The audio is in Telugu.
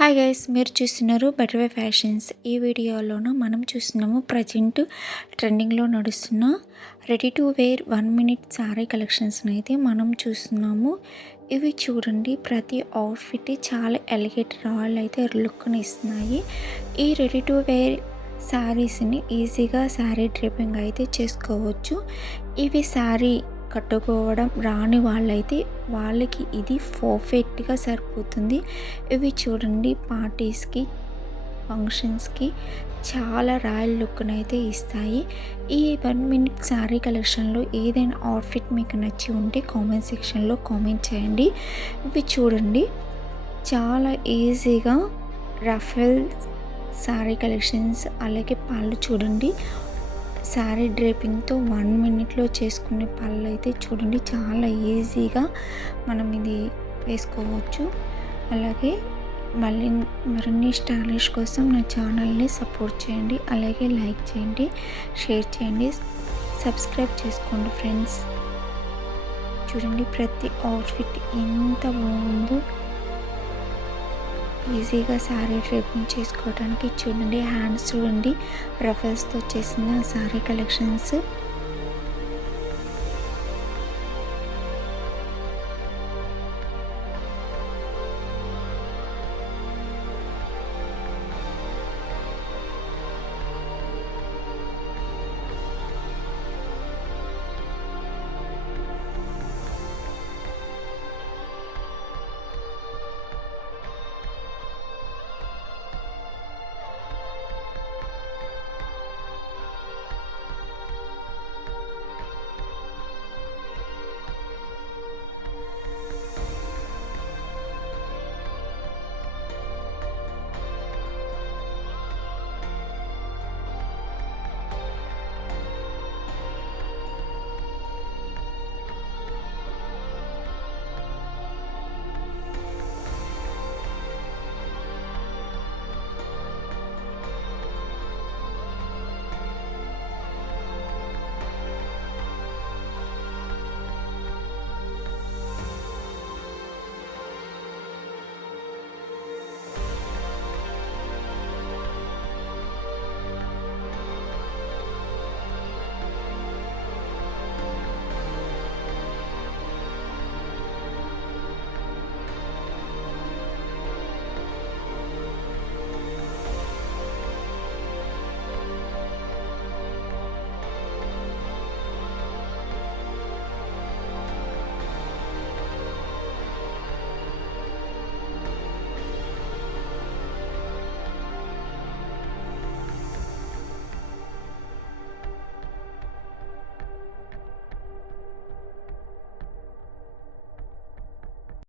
హాయ్ గైస్, మీరు చూస్తున్నారు బెటర్ వే ఫ్యాషన్స్. ఈ వీడియోలోనూ మనం చూస్తున్నాము ప్రజెంట్ ట్రెండింగ్లో నడుస్తున్న ready to wear 1 minute sari కలెక్షన్స్ని అయితే మనం చూస్తున్నాము. ఇవి చూడండి, ప్రతి అవుట్ఫిట్ చాలా ఎలిగేట్ రాయల్ అయితే లుక్ని ఇస్తున్నాయి. ఈ రెడీ టు వేర్ శారీస్ని ఈజీగా శారీ డ్రేపింగ్ అయితే చేసుకోవచ్చు. ఇవి శారీ కట్టుకోవడం రాని వాళ్ళైతే వాళ్ళకి ఇది పర్ఫెక్ట్గా సరిపోతుంది. ఇవి చూడండి, పార్టీస్కి ఫంక్షన్స్కి చాలా రాయల్ లుక్ని అయితే ఇస్తాయి. ఈ 1 మినిట్ శారీ కలెక్షన్లో ఏదైనా అవుట్ఫిట్ మీకు నచ్చి ఉంటే కామెంట్ సెక్షన్లో కామెంట్ చేయండి. ఇవి చూడండి, చాలా ఈజీగా రఫల్ శారీ కలెక్షన్స్, అలాగే పళ్ళు చూడండి, శారీ డ్రేపింగ్తో 1 మినిట్లో చేసుకునే పళ్ళు అయితే చూడండి, చాలా ఈజీగా మనం ఇది వేసుకోవచ్చు. అలాగే మరిన్ని స్టైలిష్ కోసం నా ఛానల్ని సపోర్ట్ చేయండి, అలాగే లైక్ చేయండి, షేర్ చేయండి, సబ్స్క్రైబ్ చేసుకోండి ఫ్రెండ్స్. చూడండి, ప్రతి అవుట్ఫిట్ ఎంత బాగుందో. ఈజీగా శారీ డ్రేపింగ్ చేసుకోవడానికి చూడండి, హ్యాండ్స్ చూడండి, రఫల్స్తో చేసిన శారీ కలెక్షన్స్.